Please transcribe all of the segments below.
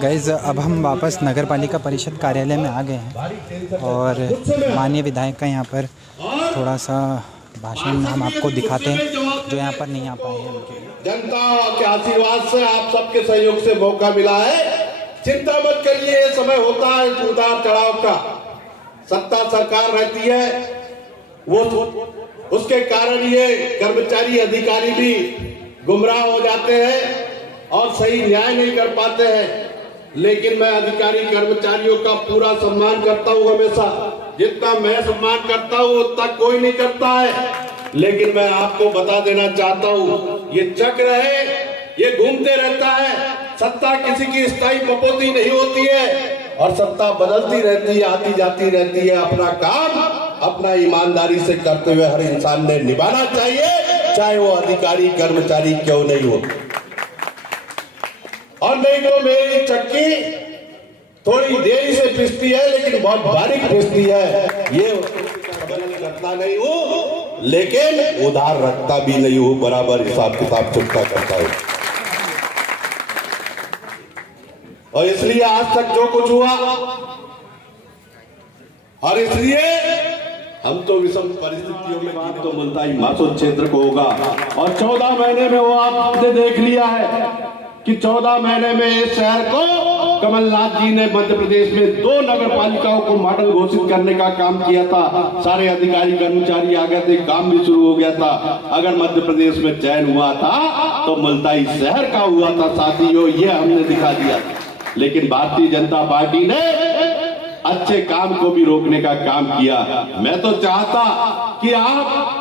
Guys अब हम वापस नगर पालिका परिषद कार्यालय में आ गए हैं और माननीय विधायक का यहाँ पर थोड़ा सा भाषण हम आपको दिखाते हैं जो यहाँ पर नहीं आ पाए हैं उनके लिए। जनता के आशीर्वाद से आप सबके सहयोग से मौका मिला है। चिंता मत करिए, ये समय होता है उतार चढ़ाव का। सत्ता सरकार रहती है, वो उसके कारण ये कर्मचारी अधिकारी भी गुमराह हो जाते हैं और सही न्याय नहीं कर पाते हैं। लेकिन मैं अधिकारी कर्मचारियों का पूरा सम्मान करता हूं हमेशा। जितना मैं सम्मान करता हूं उतना कोई नहीं करता है। लेकिन मैं आपको बता देना चाहता हूं, ये चक्र है, ये घूमते रहता है। सत्ता किसी की स्थायी पपोती नहीं होती है और सत्ता बदलती रहती है, आती जाती रहती है। अपना काम अपना ईमानदारी से करते हुए हर इंसान ने निभाना चाहिए, चाहे वो अधिकारी कर्मचारी क्यों नहीं हो। और नहीं तो मेरी चक्की थोड़ी देरी से पिसती है लेकिन बहुत बारीक पिसती है। ये करता नहीं हूं लेकिन उधार रखता भी नहीं हूं, बराबर हिसाब किताब चुकता करता हूं। और इसलिए आज तक जो कुछ हुआ, और इसलिए हम तो विषम परिस्थितियों में बात तो मुल्ताई मासूद क्षेत्र को होगा। और 14 महीने में वो आपने देख लिया है कि 14 महीने में इस शहर को कमलनाथ जी ने मध्य प्रदेश में 2 नगर पालिकाओं को मॉडल घोषित करने का काम किया था। सारे अधिकारी कर्मचारी आ गए थे, काम भी शुरू हो गया था। अगर मध्य प्रदेश में चयन हुआ था तो मुल्ताई शहर का हुआ था साथियों, ये हमने दिखा दिया। लेकिन भारतीय जनता पार्टी ने अच्छे काम को भी रोकने का काम किया। मैं तो चाहता कि आप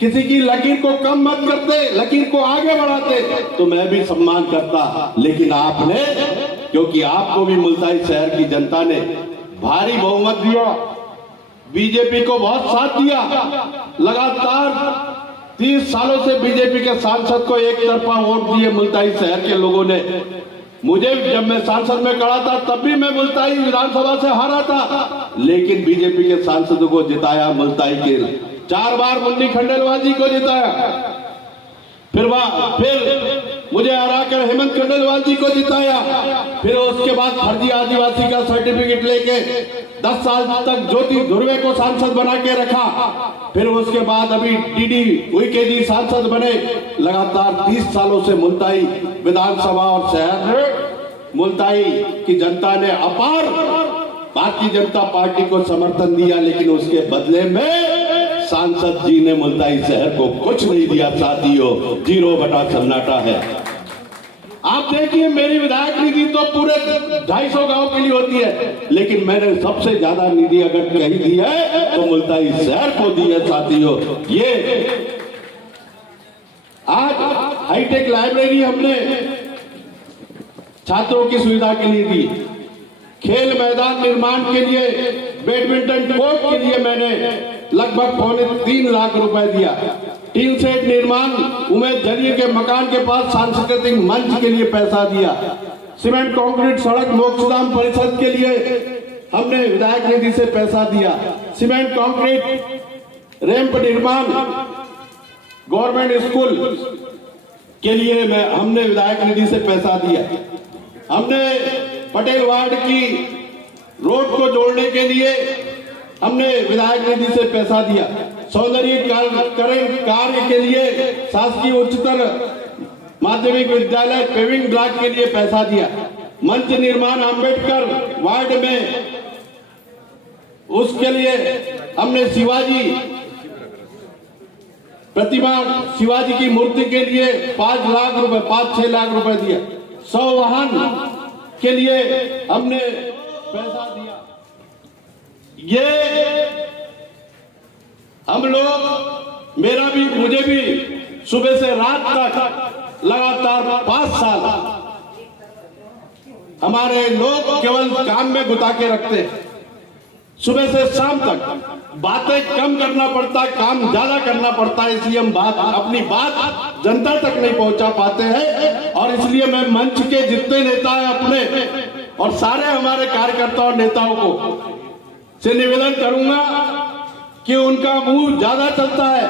किसी की लकीर को कम मत करते, लकीर को आगे बढ़ाते तो मैं भी सम्मान करता। लेकिन आपने, क्योंकि आपको भी मुल्ताई शहर की जनता ने भारी बहुमत दिया, बीजेपी को बहुत साथ दिया। लगातार 30 सालों से बीजेपी के सांसद को एक तरफा वोट दिए मुल्ताई शहर के लोगों ने। मुझे जब मैं सांसद में खड़ा था तब भी मैं मुल्ताई विधानसभा से हारा था, लेकिन बीजेपी के सांसदों को जिताया। मुल्ताई के 4 बार मुन्नी खंडेलवाल जी को जिताया, फिर मुझे हरा कर हेमंत खंडेलवाल जी को जिताया। फिर उसके बाद फर्जी आदिवासी का सर्टिफिकेट लेके 10 साल तक ज्योति धुर्वे को सांसद बना के रखा। फिर उसके बाद अभी टीडी उइके जी सांसद बने। लगातार 30 सालों से मुल्ताई विधानसभा और शहर मुल्ताई की जनता ने अपार भारतीय जनता पार्टी को समर्थन दिया, लेकिन उसके बदले में सांसद जी ने मुल्ताई शहर को कुछ नहीं दिया साथियों। 0 बटा सन्नाटा है। आप देखिए, मेरी विधायक निधि तो पूरे 250 गांव के लिए होती है, लेकिन मैंने सबसे ज्यादा निधि अगर कहीं दी है तो मुल्ताई शहर को दी है साथियों। ये आज हाईटेक लाइब्रेरी हमने छात्रों की सुविधा के लिए दी, खेल मैदान निर्माण के लिए, बैडमिंटन कोर्ट के लिए मैंने लगभग 3.25 लाख रुपए दिया। टीन सेट निर्माण, उमेश जरिए के मकान के पास सांस्कृतिक मंच के लिए पैसा दिया। सीमेंट कंक्रीट सड़क मोक्षधाम परिषद के लिए हमने विधायक निधि से पैसा दिया। सीमेंट कंक्रीट रैंप निर्माण गवर्नमेंट स्कूल के लिए हमने विधायक निधि से पैसा दिया। हमने पटेल वार्ड की रोड को जोड़ने के लिए हमने विधायक निधि से पैसा दिया। सौंदर्यीकरण कार्य के लिए शासकीय उच्चतर माध्यमिक विद्यालय पेविंग ब्लॉक के लिए पैसा दिया। मंच निर्माण अंबेडकर वार्ड में, उसके लिए हमने शिवाजी प्रतिमा, शिवाजी की मूर्ति के लिए 5-6 लाख रुपए दिया। 100 वाहन के लिए हमने पैसा दिया। ये हम लोग, मुझे भी सुबह से रात तक लगातार 5 साल हमारे लोग केवल काम में गुता के रखते हैं। सुबह से शाम तक बातें कम करना पड़ता है, काम ज्यादा करना पड़ता है, इसलिए हम अपनी बात जनता तक नहीं पहुंचा पाते हैं। और इसलिए मैं मंच के जितने नेता हैं अपने और सारे हमारे कार्यकर्ताओं और नेताओं को से निवेदन करूंगा कि उनका मुंह ज्यादा चलता है,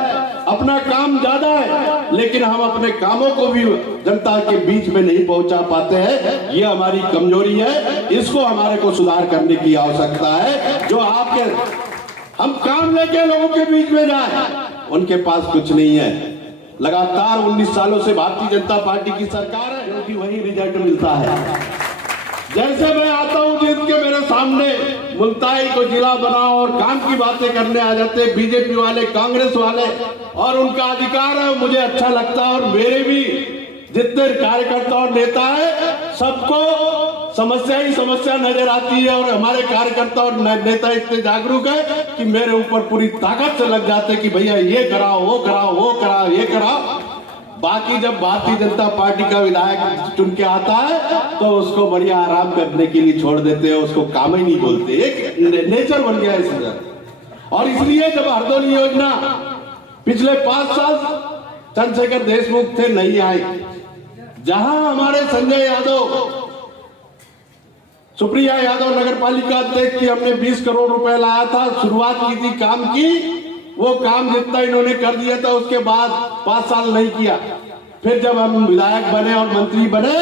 अपना काम ज्यादा है, लेकिन हम अपने कामों को भी जनता के बीच में नहीं पहुंचा पाते हैं। ये हमारी कमजोरी है, इसको हमारे को सुधार करने की आवश्यकता है। जो आपके हम काम लेके लोगों के बीच में जाए, उनके पास कुछ नहीं है। लगातार 19 सालों से भारतीय जनता पार्टी की सरकार है, क्योंकि वही रिजल्ट मिलता है। जैसे मैं आता हूं जीत के, मेरे सामने मुल्ताई को जिला बनाओ और काम की बातें करने आ जाते हैं बीजेपी वाले, कांग्रेस वाले, और उनका अधिकार है, मुझे अच्छा लगता है। और मेरे भी जितने कार्यकर्ता और नेता है, सबको समस्या ही समस्या नजर आती है, और हमारे कार्यकर्ता और नेता इतने जागरूक है कि मेरे ऊपर पूरी ताकत से लग जाते कि भैया ये कराओ, वो कराओ, वो कराओ, ये कराओ। बाकी जब भारतीय जनता पार्टी का विधायक चुन के आता है तो उसको बढ़िया आराम करने के लिए छोड़ देते हैं, उसको काम ही नहीं बोलते। एक नेचर बन गया इसमें। और इसलिए जब हरदोई योजना पिछले 5 साल चंद्रशेखर देशमुख थे नहीं आई, जहां हमारे संजय यादव, सुप्रिया यादव नगर पालिका अध्यक्ष थी, हमने 20 करोड़ रुपए लाया था, शुरुआत की थी काम की। वो काम जितना इन्होंने कर दिया था, उसके बाद 5 साल नहीं किया। फिर जब हम विधायक बने और मंत्री बने,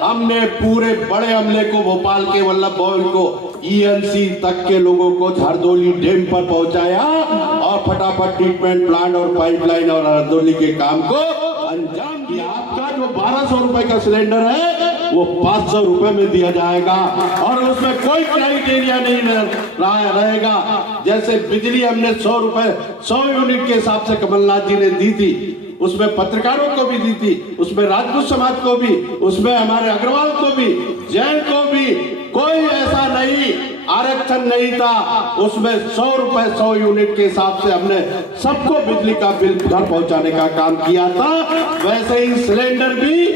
हमने पूरे बड़े अमले को, भोपाल के वल्लभ भवन को, ईएनसी तक के लोगों को हरदोई डैम पर पहुंचाया और फटाफट ट्रीटमेंट प्लांट और पाइपलाइन और हरदोई के काम को अंजाम दिया। आपका जो 1200 रुपए का सिलेंडर है, वो 500 रुपए में दिया जाएगा, और उसमें कोई क्राइटेरिया नहीं रहेगा। जैसे बिजली हमने 100 रुपए 100 यूनिट के हिसाब से कमलनाथ जी ने दी थी, उसमें पत्रकारों को भी दी थी, उसमें राजपूत समाज को भी, उसमें हमारे अग्रवाल को भी, जैन को भी, कोई ऐसा नहीं आरक्षण नहीं था। उसमें 100 रुपए 100 यूनिट के हिसाब से हमने सबको बिजली का बिल घर पहुंचाने का काम किया था। वैसे ही सिलेंडर भी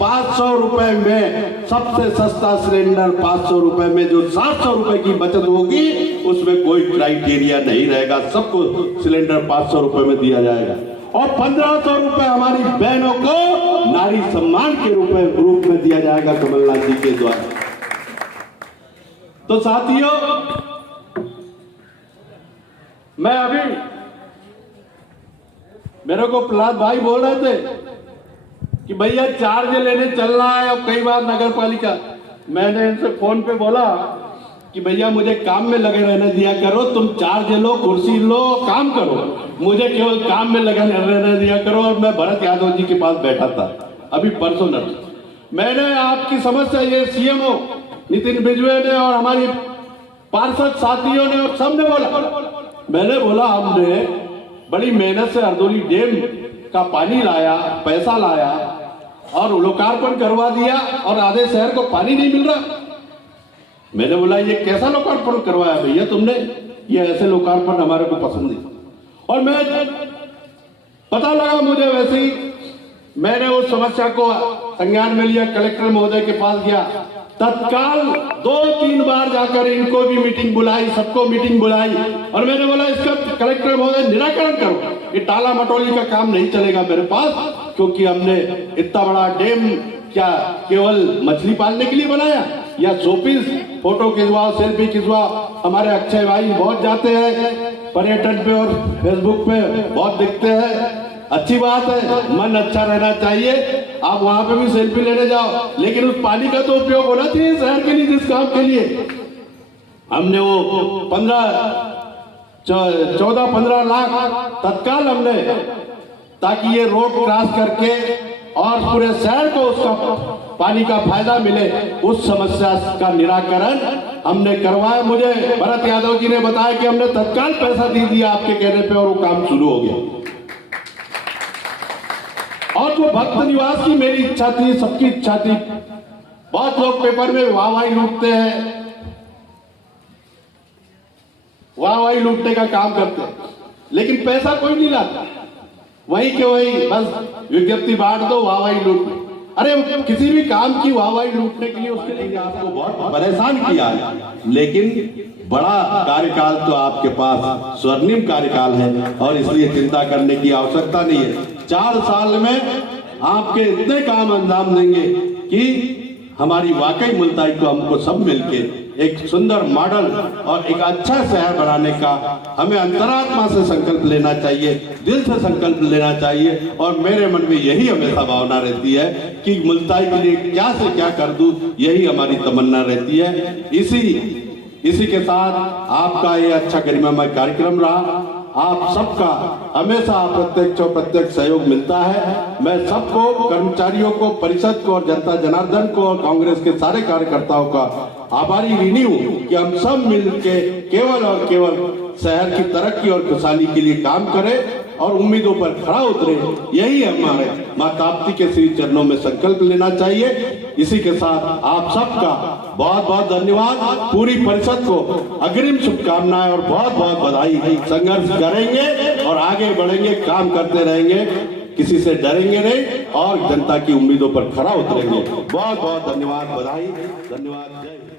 500 रुपए में, सबसे सस्ता सिलेंडर 500 रुपए में जो 700 रुपए की बचत होगी, उसमें कोई क्राइटेरिया नहीं रहेगा, सबको सिलेंडर 500 रुपए में दिया जाएगा। और 1500 रुपए हमारी बहनों को नारी सम्मान के रूप में दिया जाएगा कमलनाथ जी के द्वारा। तो साथियों, मैं अभी, मेरे को प्रहलाद भाई बोल रहे थे कि भैया चार्ज लेने चलना है, और कई बार नगर पालिका, मैंने इनसे फोन पे बोला कि भैया मुझे काम में लगे रहने दिया करो, तुम चार्ज लो, कुर्सी लो, काम करो, मुझे केवल काम में लगे रहने दिया करो। और मैं भरत यादव जी के पास बैठा था अभी परसों न, मैंने आपकी समस्या ये सीएमओ नितिन बिजवे ने और हमारी पार्षद साथियों ने और सबने बोला, मैंने बोला हमने बड़ी मेहनत से हरदोई डैम का पानी लाया, पैसा लाया और लोकार्पण करवा दिया, और आधे शहर को पानी नहीं मिल रहा। मैंने बोला ये कैसा लोकार्पण करवाया भैया तुमने, ये ऐसे लोकार्पण हमारे को पसंद नहीं। और मैं पता लगा मुझे, वैसे ही मैंने उस समस्या को संज्ञान में लिया, कलेक्टर महोदय के पास गया, तत्काल 2-3 बार जाकर इनको भी मीटिंग बुलाई, सबको मीटिंग बुलाई, और मैंने बोला इसका कलेक्टर महोदय निराकरण करो, ये टाला मटोली का काम नहीं चलेगा मेरे पास, क्योंकि हमने इतना बड़ा डैम क्या केवल मछली पालने के लिए बनाया, या शोपीस, फोटो खिंचवाओ, सेल्फी खिंचवाओ। हमारे अक्षय भाई बहुत जाते हैं पर्यटन पे और फेसबुक पे बहुत दिखते हैं, अच्छी बात है, मन अच्छा रहना चाहिए, आप वहां पे भी सेल्फी लेने जाओ, लेकिन उस पानी का तो उपयोग होना चाहिए शहर के लिए, जिस काम के लिए हमने वो 14-15 लाख तत्काल हमने, ताकि ये रोड क्रॉस करके और पूरे शहर को उसका पानी का फायदा मिले, उस समस्या का निराकरण हमने करवाया। मुझे भरत यादव जी ने बताया कि हमने तत्काल पैसा दे दिया आपके कहने पे, और वो काम शुरू हो गया। और जो भक्त निवास की मेरी इच्छा थी, सबकी इच्छा थी, बहुत लोग पेपर में वाहवाही लूटते हैं, वाहवाही लूटने का काम करते हैं, लेकिन पैसा कोई नहीं लाता, वही के वही बस विज्ञप्ति बांट दो, वाहवाही लूट। अरे किसी भी काम की वाहवाही लूटने के लिए उसके लिए आपको बहुत परेशान किया है, लेकिन बड़ा कार्यकाल तो आपके पास स्वर्णिम कार्यकाल है, और इसलिए चिंता करने की आवश्यकता नहीं है। 4 साल में आपके इतने काम अंजाम देंगे कि हमारी वाकई मुल्ताई को हमको सब मिलके एक सुंदर मॉडल और एक अच्छा शहर बनाने का हमें अंतरात्मा से संकल्प लेना चाहिए, दिल से संकल्प लेना चाहिए। और मेरे मन में यही हमेशा भावना रहती है कि मुल्ताई के लिए क्या से क्या कर दूं, यही हमारी तमन्ना रहती है। इसी के साथ आपका ये अच्छा गरिमामय कार्यक्रम रहा। आप सबका हमेशा अप्रत्यक्ष और प्रत्यक्ष सहयोग मिलता है। मैं सबको, कर्मचारियों को, परिषद को और जनता जनार्दन को और कांग्रेस के सारे कार्यकर्ताओं का आभारी ऋणी हूँ कि हम सब मिलके केवल और केवल शहर की तरक्की और खुशहाली के लिए काम करें और उम्मीदों पर खरा उतरे। यही हमारे मां ताप्ती के श्री चरणों में संकल्प लेना चाहिए। इसी के साथ आप सबका बहुत बहुत धन्यवाद। पूरी परिषद को अग्रिम शुभकामनाएं और बहुत बहुत बधाई। संघर्ष करेंगे और आगे बढ़ेंगे, काम करते रहेंगे, किसी से डरेंगे नहीं और जनता की उम्मीदों पर खरा उतरेंगे। बहुत बहुत धन्यवाद, बधाई, धन्यवाद, जय।